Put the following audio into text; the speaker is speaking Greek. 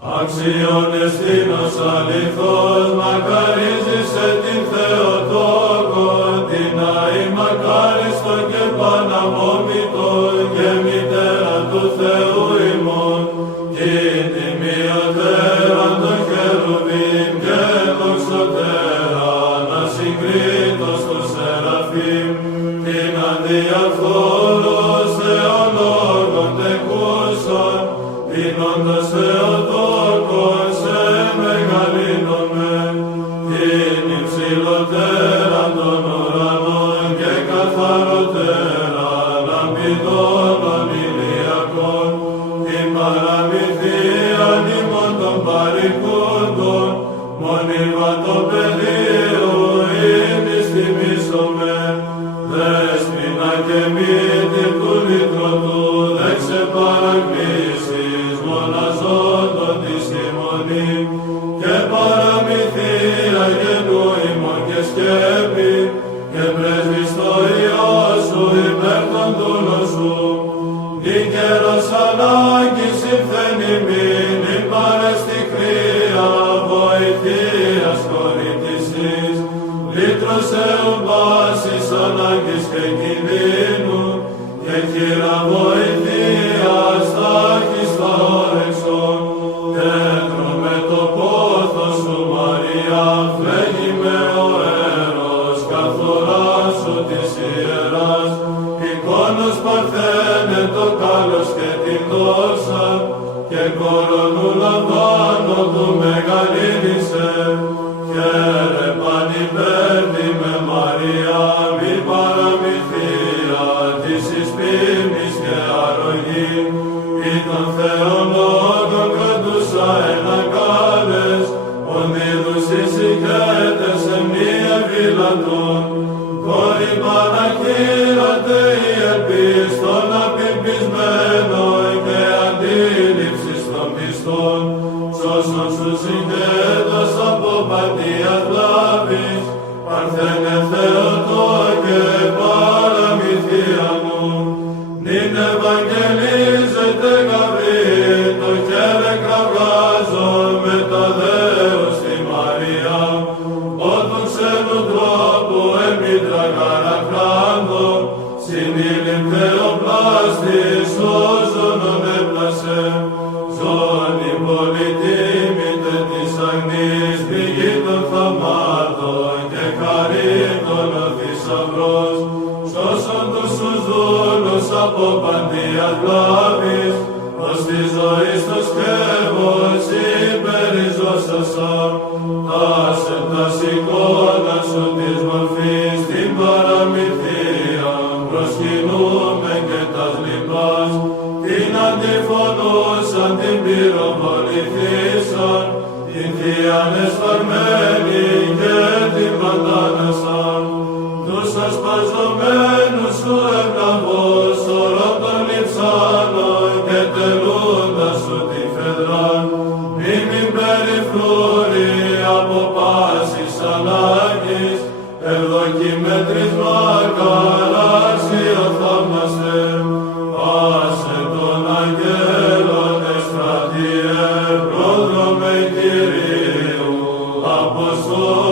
Αξιόν εστίνος αληθώς, μακαρίζησε την Θεοτόκο, την αη μακάριστο και παναμόμητο, και μητέρα του Θεού ημών, και την μειωτέραν των χερουβίμ και δοξωτέραν, ασυγκρίτως του Σεραφείμ, την αντιαφθόρος Θεολόγων τεκούσων, δίνοντας Θεοτόκον σε μεγαλύνομαι, την υψηλότεραν των ουρανών και καθαρότεραν αμπιδών των ηλιακών, την παραμυθίαν ημών των παρικούντων, μόνιμα το πεδίο ήμις τιμήσομαι, δέσποινα και μύτηρ του λυτρωτού, δε ξεπαραγκλήσεις, μοναζόντων της ημωνή, και παραμυθία γενού ημών και σκέπη, και πρέσβης το Υιό σου υπέρ των δούλων σου, νικερός ανάγκης ήλθεν ημίν, ειν παρέστη χρία βοηθείας χωρητησής, λύτρωσε ου πάσης ανάγκης και κινδύνου, και κύρα βοηθείας τάχης τα όρεξον, τέτρωμε το πόθος σου Μαρία, φλέγει με ο έρος, καθοράς σου της ιεράς, εικόνος παρθένε το κάλος και την δόξα, και κορονού λαμβάνω του μεγαλύνησε, χαίρε πανυπέρδη με Μαρία, μη παραμυθία της εισπίμης και αρρωγή, ή των Θεών όγκων κρατούσα εναγκάλες, ονείδους ησυχέτες σε μία βιλατών, κόρη παρακύρατε η ελπίς των απελπισμένων και αντίληψης των πιστών, σώσον σου συγχέτως από παντία βλάβης, παρθένε Θεοτόκε παραμυθία μου, νυν ευαγγελίζεται Γαβρίλ, το χέρε κραυγάζον με τα δέος στη Μαρία, ότου ξένου τρόπου εμίτρα καραχράντο, συνήλυν Θεοπλάστη σώζονον έπλασε, ζώνη πολυτίμητε της αγνής, πηγή των θαυμάτων και χαρίτων ο θησαυρός, σώσον τους τους δούλους από παντίας βλάβης, ως τη ζωή στο σκεύος υπεριζώσασα, τάσεν τας εικόνας σου της μορφής, την παραμυθία προσκυνούμε και τας λοιπάς, την αντιφωνούσαν, την πυροβοληθήσαν, την θείαν εσφαρμένη και την παντάνασαν, τους ασπαζομένους σου ευλαβώς, σωρών των λιψάνων και τελούντας σου τη φεδράν, μη μην περιφρούρει από πάσης ανάγκης, ευδοκιμέτρισμα καράξιο θαύμαστε, άσε των αγγέλων εστρατιέ, πρόδρομε Κυρίου, Αποστόλου,